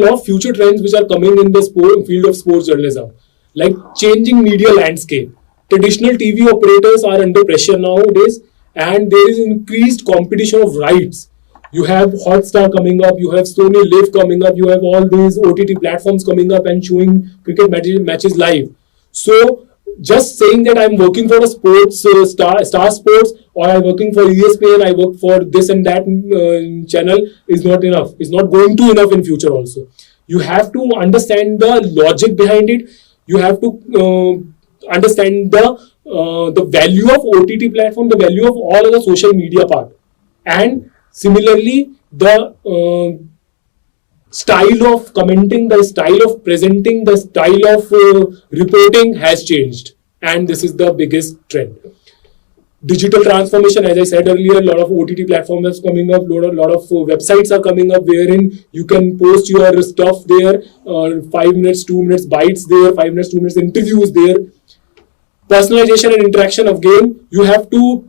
lot of future trends which are coming in the field of sports journalism, like changing media landscape. Traditional TV operators are under pressure nowadays, and there is increased competition of rights. You have Hotstar coming up, you have Sony Live coming up, you have all these OTT platforms coming up and showing cricket matches live. So just saying that I'm working for a sports Star Sports, or I'm working for ESPN, I work for this and that channel is not enough. It's not going to enough in future also. You have to understand the logic behind it. You have to understand the value of OTT platform, the value of all of the social media part, and similarly the style of commenting, the style of presenting, the style of reporting has changed, and this is the biggest trend. Digital transformation, as I said earlier, a lot of OTT platforms are coming up, lot of websites are coming up wherein you can post your stuff there, 5 minutes, 2 minutes bites there, 5 minutes, 2 minutes interviews there. Personalization and interaction of game, you have to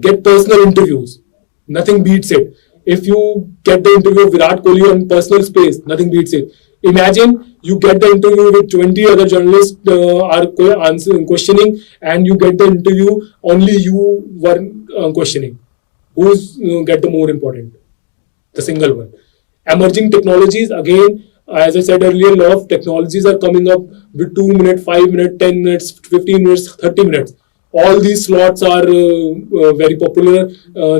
get personal interviews. Nothing beats it. If you get the interview of Virat Kohli on personal space, nothing beats it. Imagine you get the interview with 20 other journalists are questioning, and you get the interview only you were questioning. Who's get the more important? The single one. Emerging technologies, again, as I said earlier, a lot of technologies are coming up with 2 minutes, 5 minutes, 10 minutes, 15 minutes, 30 minutes. All these slots are very popular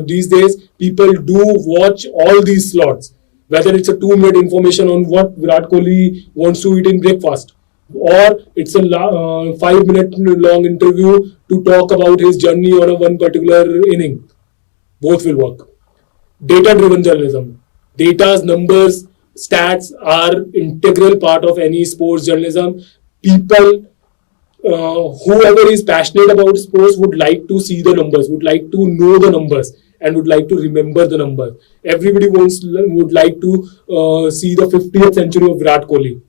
these days. People do watch all these slots, whether it's a 2 minute information on what Virat Kohli wants to eat in breakfast, or it's a 5 minute long interview to talk about his journey on a one particular inning. Both will work. Data driven journalism. Data's numbers, stats are integral part of any sports journalism. People, whoever is passionate about sports would like to see the numbers, would like to know the numbers, and would like to remember the numbers. Everybody would like to see the 50th century of Virat Kohli.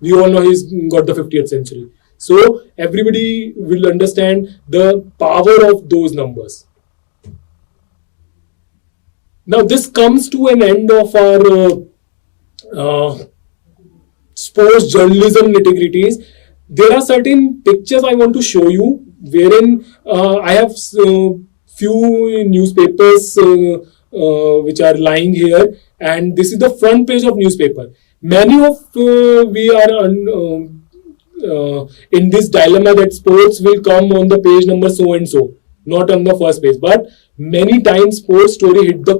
We all know he's got the 50th century. So everybody will understand the power of those numbers. Now this comes to an end of our sports journalism nitty-gritties. There are certain pictures I want to show you wherein I have few newspapers which are lying here, and this is the front page of newspaper. Many of we are in this dilemma that sports will come on the page number so and so, not on the first page, but many times sports story hit the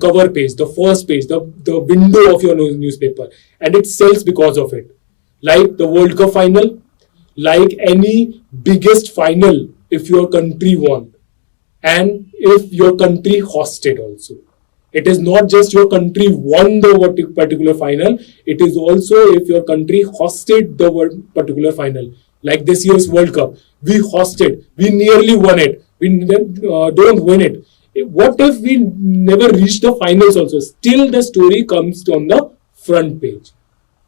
cover page, the first page, the window of your newspaper, and it sells because of it. Like the World Cup final, like any biggest final if your country won, and if your country hosted also. It is not just your country won the particular final, it is also if your country hosted the particular final. Like this year's World Cup, we hosted, we nearly won it, we don't win it. What if we never reach the finals also? Still the story comes on the front page.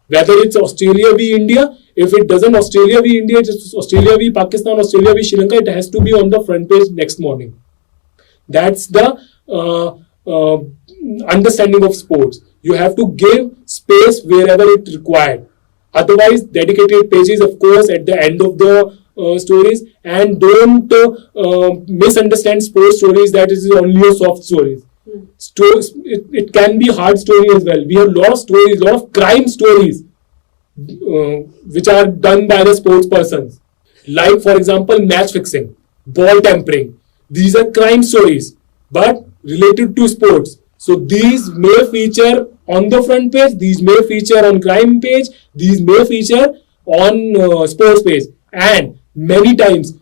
Whether it's Australia v India, if it doesn't Australia v India, it's Australia v Pakistan, Australia v Sri Lanka, it has to be on the front page next morning. That's the understanding of sports. You have to give space wherever it's required. Otherwise, dedicated pages, of course, at the end of the stories, and don't misunderstand sports stories that is only a soft stories. It can be hard story as well. We have a lot of stories, a lot of crime stories which are done by the sports persons. Like, for example, match fixing, ball tampering. These are crime stories, but related to sports. So these may feature on the front page, these may feature on crime page, these may feature on sports page. And many times,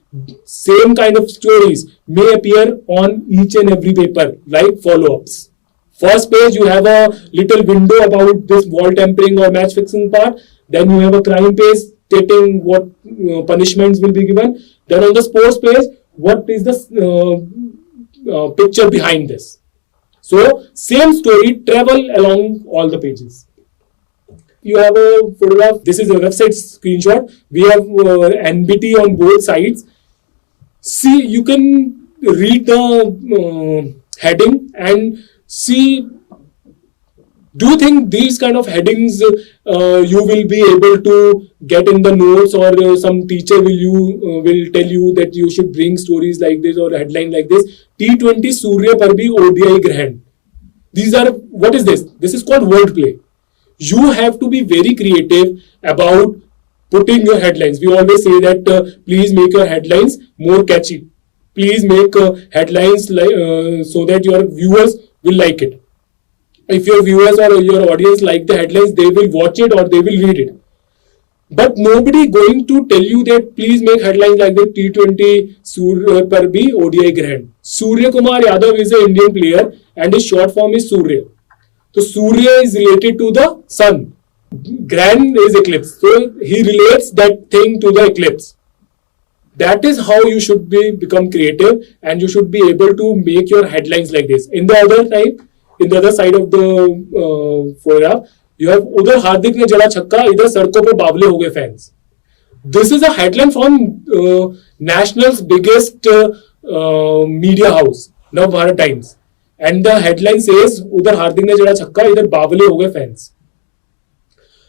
same kind of stories may appear on each and every paper, like follow-ups. First page, you have a little window about this ball tampering or match fixing part. Then you have a crime page stating what punishments will be given. Then on the sports page, what is the picture behind this. So, same story, travel along all the pages. You have a photograph. This is a website screenshot. We have NBT on both sides. See, you can read the heading and see Do you think these kind of headings you will be able to get in the notes, or some teacher will tell you that you should bring stories like this or headline like this? T20 Surya par bhi ODI Grahan. These are, what is this? This is called wordplay. You have to be very creative about putting your headlines. We always say that please make your headlines more catchy. Please make headlines so that your viewers will like it. If your viewers or your audience like the headlines, they will watch it or they will read it. But nobody going to tell you that please make headlines like the T20 Surya par bhi ODI Grahan. Surya Kumar Yadav is an Indian player and his short form is Surya. So Surya is related to the sun. Grahan is eclipse. So he relates that thing to the eclipse. That is how you should become creative, and you should be able to make your headlines like this. In the other side of the photograph, you have उधर हार्दिक ने जड़ा छक्का, इधर सड़कों पर बावले हो गए fans. This is a headline from national's biggest media house, Navbharat Times, and the headline says उधर हार्दिक ने जड़ा छक्का, इधर बावले हो गए fans.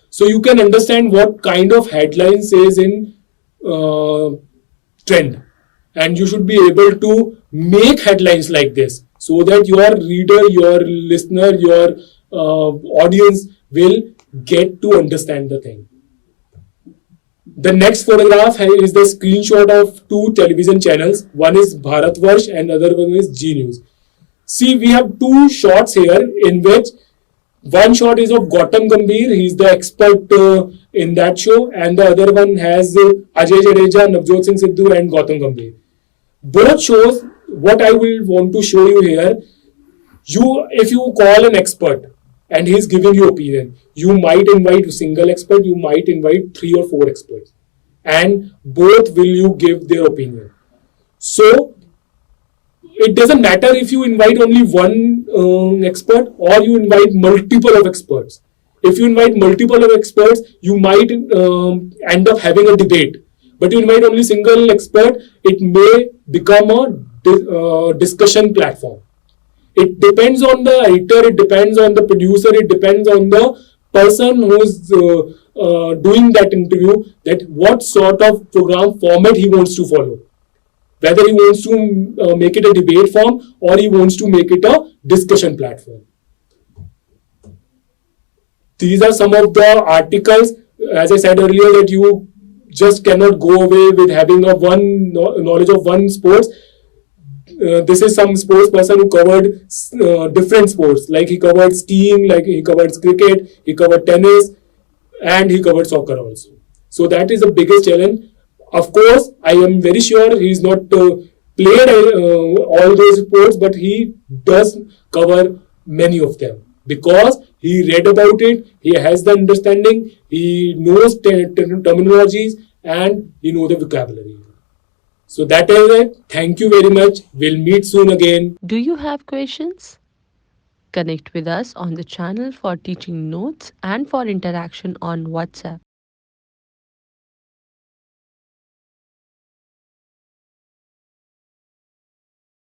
So you can understand what kind of headlines is in trend, and you should be able to make headlines like this so that your reader, your listener, your audience will get to understand the thing. The next photograph is the screenshot of two television channels. One is Bharatvarsh and other one is G News. See, we have two shots here in which one shot is of Gautam Gambhir, he is the expert in that show, and the other one has Ajay Jadeja, Navjot Singh Sidhu and Gautam Gambhir. Both shows, what I will want to show you here, if you call an expert and he is giving you opinion, you might invite a single expert, you might invite 3 or 4 experts, and both will you give their opinion. So it doesn't matter if you invite only one expert or you invite multiple of experts. If you invite multiple of experts, you might end up having a debate. But you invite only single expert, it may become a discussion platform. It depends on the editor, it depends on the producer, it depends on the person who's doing that interview, that what sort of program format he wants to follow. Whether he wants to make it a debate form or he wants to make it a discussion platform. These are some of the articles, as I said earlier, that you just cannot go away with having a one knowledge of one sports. This is some sports person who covered different sports, like he covered skiing, like he covered cricket, he covered tennis, and he covered soccer also. So that is the biggest challenge. Of course, I am very sure he is not played all those sports, but he does cover many of them because he read about it, he has the understanding, he knows terminologies, and he knows the vocabulary. So that is it. Thank you very much. We'll meet soon again. Do you have questions? Connect with us on the channel for teaching notes and for interaction on WhatsApp.